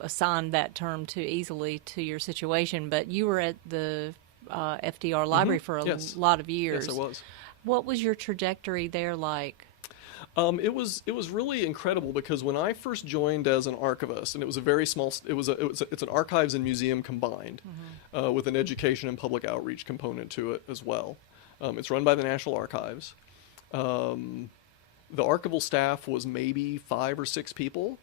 assign that term too easily to your situation, but you were at the FDR Library for a lot of years. Yes, I was. What was your trajectory there like? It was really incredible because when I first joined as an archivist, and it was a very small, it's an archives and museum combined, with an education and public outreach component to it as well. It's run by the National Archives. The archival staff was maybe 5 or 6 people,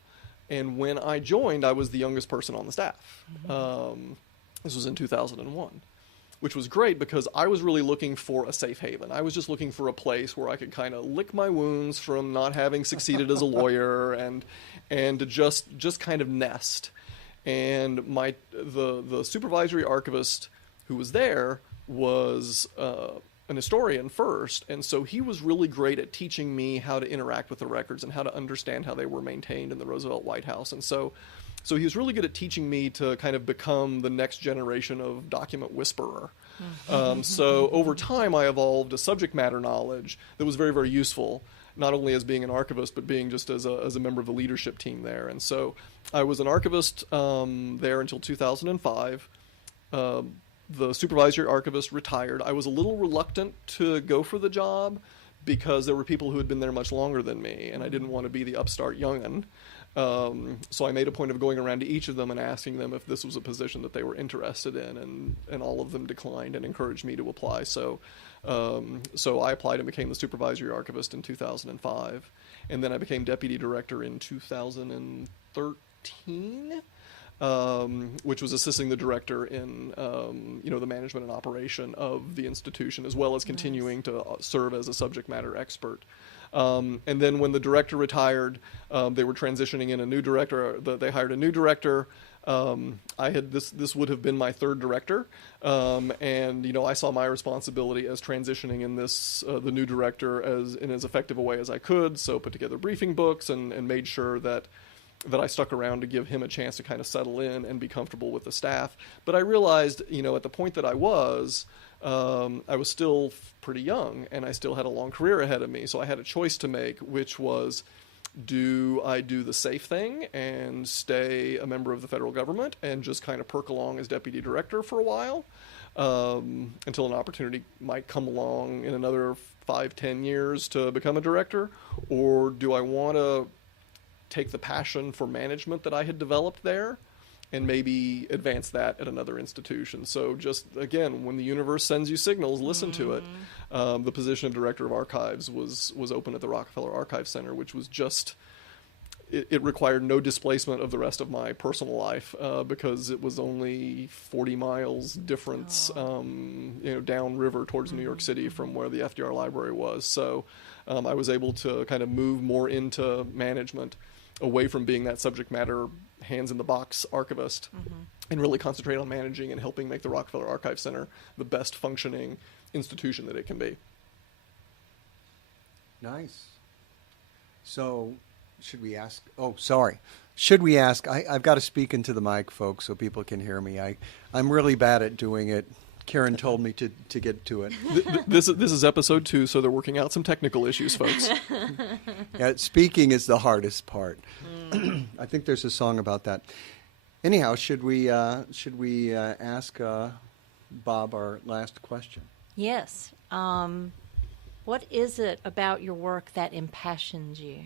and when I joined, I was the youngest person on the staff. This was in 2001. Which was great because I was really looking for a safe haven. I was just looking for a place where I could kind of lick my wounds from not having succeeded as a lawyer and to just kind of nest. And the supervisory archivist who was there was an historian first, and so he was really great at teaching me how to interact with the records and how to understand how they were maintained in the Roosevelt White House. And so he was really good at teaching me to kind of become the next generation of document whisperer. So over time, I evolved a subject matter knowledge that was very, very useful, not only as being an archivist, but being just as a member of the leadership team there. And so I was an archivist there until 2005. The supervisory archivist retired. I was a little reluctant to go for the job because there were people who had been there much longer than me, and I didn't want to be the upstart young'un. So I made a point of going around to each of them and asking them if this was a position that they were interested in, and all of them declined and encouraged me to apply. So I applied and became the supervisory archivist in 2005, and then I became deputy director in 2013, which was assisting the director in the management and operation of the institution, as well as continuing to serve as a subject matter expert. And then when the director retired, they were transitioning in a new director. They hired a new director. This would have been my third director, and I saw my responsibility as transitioning in the new director in as effective a way as I could. So put together briefing books and made sure that I stuck around to give him a chance to kind of settle in and be comfortable with the staff. But I realized, at the point that I was still pretty young, and I still had a long career ahead of me. So I had a choice to make, which was, do I do the safe thing and stay a member of the federal government and just kind of perk along as deputy director for a while until an opportunity might come along in another 5-10 years to become a director? Or do I want to take the passion for management that I had developed there and maybe advance that at another institution? So just, again, when the universe sends you signals, listen to it. The position of director of archives was open at the Rockefeller Archive Center, which was just, it required no displacement of the rest of my personal life because it was only 40 miles difference downriver towards New York City from where the FDR Library was. So I was able to kind of move more into management, away from being that subject matter hands-in-the-box archivist, and really concentrate on managing and helping make the Rockefeller Archive Center the best functioning institution that it can be. Nice. So, should we ask? Oh, sorry. Should we ask? I've got to speak into the mic, folks, so people can hear me. I'm really bad at doing it. Karen told me to get to it. This is episode 2, so they're working out some technical issues, folks. Yeah, speaking is the hardest part. I think there's a song about that. Anyhow, should we ask Bob our last question? Yes. What is it about your work that impassions you?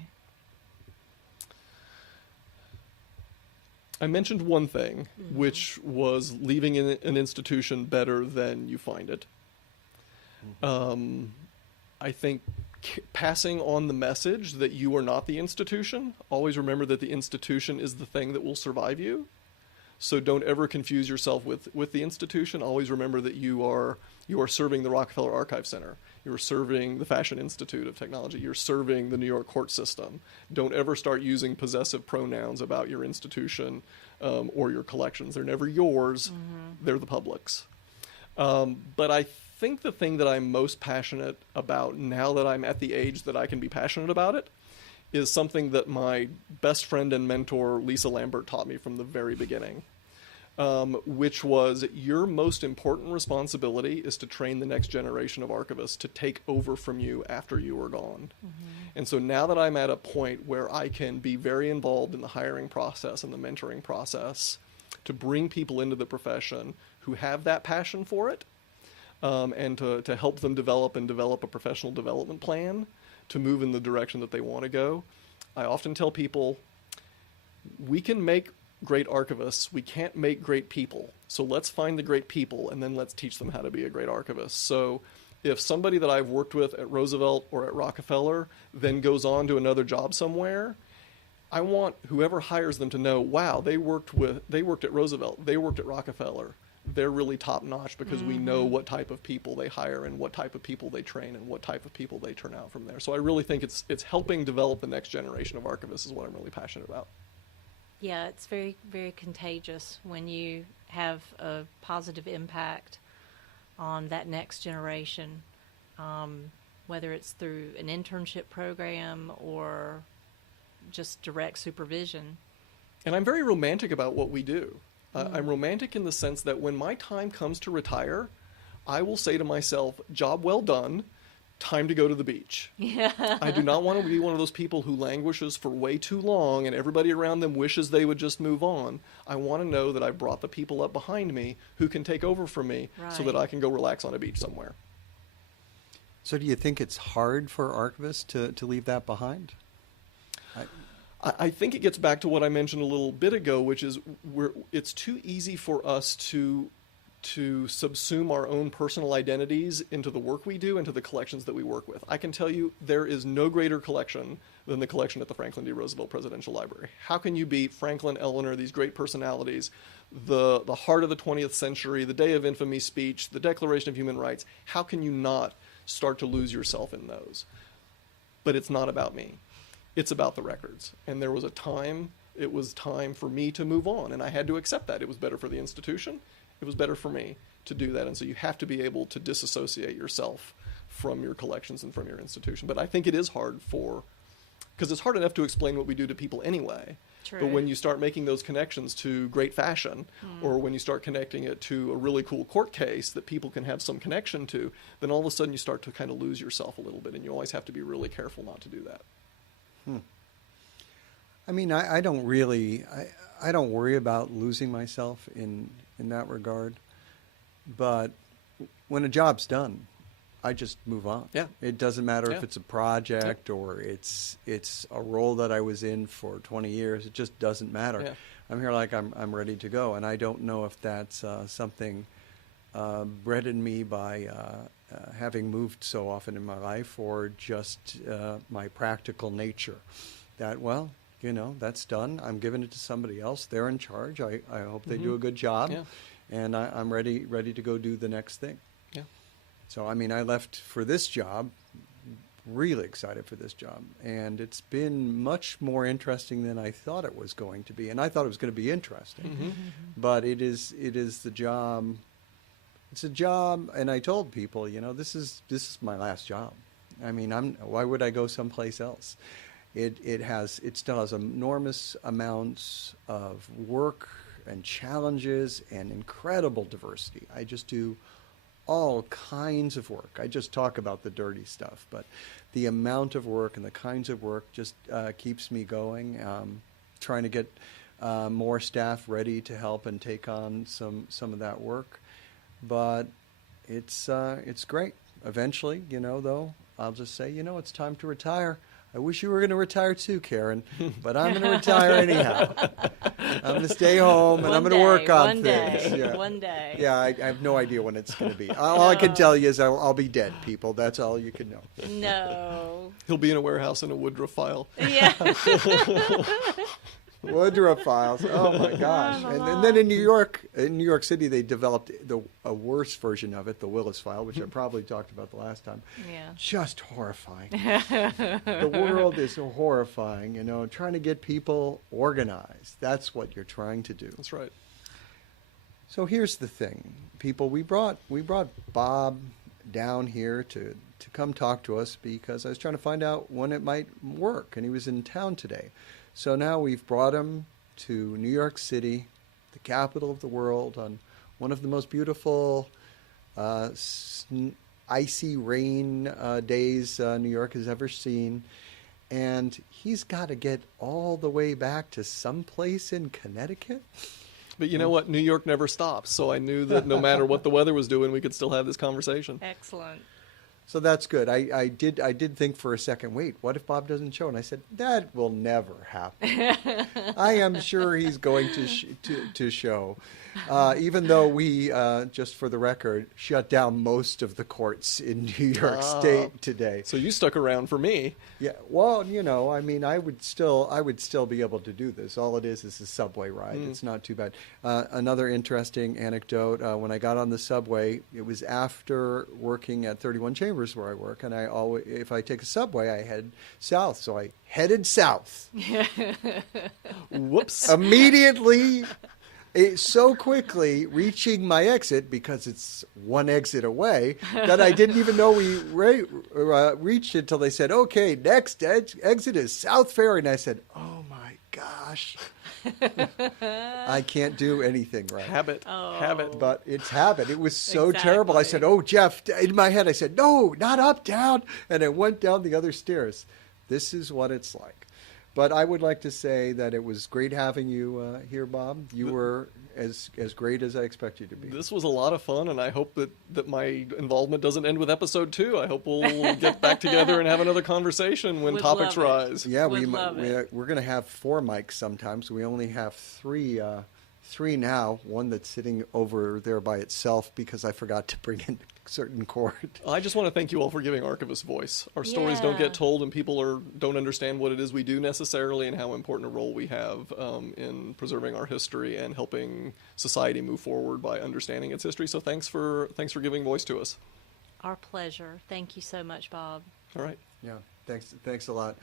I mentioned one thing, which was leaving an institution better than you find it. I think passing on the message that you are not the institution. Always remember that the institution is the thing that will survive you. So don't ever confuse yourself with the institution. Always remember that you are serving the Rockefeller Archive Center. You're serving the Fashion Institute of Technology. You're serving the New York court system. Don't ever start using possessive pronouns about your institution or your collections. They're never yours. They're the public's. But I think the thing that I'm most passionate about now that I'm at the age that I can be passionate about it is something that my best friend and mentor, Lisa Lambert, taught me from the very beginning. which was your most important responsibility is to train the next generation of archivists to take over from you after you are gone. And so now that I'm at a point where I can be very involved in the hiring process and the mentoring process to bring people into the profession who have that passion for it, and to help them develop a professional development plan to move in the direction that they want to go, I often tell people, we can make great archivists, we can't make great people. So let's find the great people and then let's teach them how to be a great archivist. So if somebody that I've worked with at Roosevelt or at Rockefeller then goes on to another job somewhere, I want whoever hires them to know, wow, they worked at Roosevelt, they worked at Rockefeller. They're really top notch because we know what type of people they hire and what type of people they train and what type of people they turn out from there. So I really think it's helping develop the next generation of archivists is what I'm really passionate about. Yeah, it's very, very contagious when you have a positive impact on that next generation, whether it's through an internship program or just direct supervision. And I'm very romantic about what we do. I'm romantic in the sense that when my time comes to retire, I will say to myself, job well done, time to go to the beach. Yeah. I do not want to be one of those people who languishes for way too long and everybody around them wishes they would just move on. I want to know that I brought the people up behind me who can take over from me so that I can go relax on a beach somewhere. So do you think it's hard for archivists to leave that behind? I think it gets back to what I mentioned a little bit ago, which is it's too easy for us to subsume our own personal identities into the work we do, into the collections that we work with. I can tell you there is no greater collection than the collection at the Franklin D. Roosevelt Presidential Library. How can you beat Franklin, Eleanor, these great personalities, the heart of the 20th century, the Day of Infamy speech, the Declaration of Human Rights? How can you not start to lose yourself in those? But it's not about me. It's about the records. And there was a time, it was time for me to move on, and I had to accept that. It was better for the institution. It was better for me to do that. And so you have to be able to disassociate yourself from your collections and from your institution. But I think it is hard because it's hard enough to explain what we do to people anyway. True. But when you start making those connections to great fashion, or when you start connecting it to a really cool court case that people can have some connection to, then all of a sudden you start to kind of lose yourself a little bit, and you always have to be really careful not to do that. I mean, I don't really, I don't worry about losing myself in that regard. But when a job's done, I just move on. Yeah. It doesn't matter Yeah. if it's a project or it's a role that I was in for 20 years. It just doesn't matter. Yeah. I'm here like I'm ready to go. And I don't know if that's something bred in me by having moved so often in my life, or just my practical nature. That, well, you know, that's done. I'm giving it to somebody else. They're in charge. I hope they do a good job. Yeah. And I'm ready to go do the next thing. Yeah. So, I mean, I left for this job, really excited for this job. And it's been much more interesting than I thought it was going to be. And I thought it was going to be interesting. But it is the job. It's a job, and I told people, you know, this is my last job. I mean, why would I go someplace else? It still has enormous amounts of work and challenges and incredible diversity. I just do all kinds of work. I just talk about the dirty stuff, but the amount of work and the kinds of work just keeps me going. Trying to get more staff ready to help and take on some of that work. But it's great. Eventually, you know, though, I'll just say, you know, it's time to retire. I wish you were going to retire too, Karen, but I'm going to retire anyhow. I'm going to stay home and I'm going to work on things. Yeah. One day. Yeah, I have no idea when it's going to be. All I can tell you is I'll be dead, people. That's all you can know. No. He'll be in a warehouse in a Woodruff file. Yeah. Woodruff files. Oh my gosh! And then in New York City, they developed a worse version of it, the Willis file, which I probably talked about the last time. Yeah. Just horrifying. The world is horrifying. You know, trying to get people organized. That's what you're trying to do. That's right. So here's the thing, people. We brought Bob down here to come talk to us because I was trying to find out when it might work, and he was in town today. So now we've brought him to New York City, the the capital of the world, on one of the most beautiful icy rain days New York has ever seen. And he's got to get all the way back to someplace in Connecticut. But you know what? New York never stops, so I knew that no matter what the weather was doing, we could still have this conversation. Excellent. So that's good. I did think for a second, wait, what if Bob doesn't show? And I said, that will never happen. I am sure he's going to show. Even though we, just for the record, shut down most of the courts in New York State today. So you stuck around for me. Yeah, well, I mean, I would still be able to do this. All it is a subway ride. It's not too bad. Another interesting anecdote, when I got on the subway, it was after working at 31 Chambers where I work, and if I take a subway, I head south. So I headed south. Whoops. Immediately, so quickly reaching my exit, because it's one exit away, that I didn't even know we reached it till they said, okay, next exit is South Ferry. And I said, oh my gosh, I can't do anything right. Habit. But it's habit. It was so Exactly. terrible. I said, oh, Jeff, in my head, I said, no, not up, down. And I went down the other stairs. This is what it's like. But I would like to say that it was great having you here, Bob. You were as great as I expect you to be. This was a lot of fun, and I hope that my involvement doesn't end with episode 2. I hope we'll get back together and have another conversation when Would topics love it. rise. Yeah, Would love it. we're going to have 4 mics sometimes. We only have 3 now. One that's sitting over there by itself because I forgot to bring in a certain cord. I just want to thank you all for giving Archivist voice. Our stories don't Yeah. get told, and people don't understand what it is we do necessarily, and how important a role we have in preserving our history and helping society move forward by understanding its history. So thanks for giving voice to us. Our pleasure. Thank you so much, Bob. All right. Yeah, thanks a lot.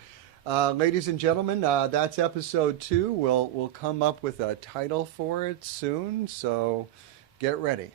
Ladies and gentlemen, that's episode 2. We'll come up with a title for it soon, so get ready.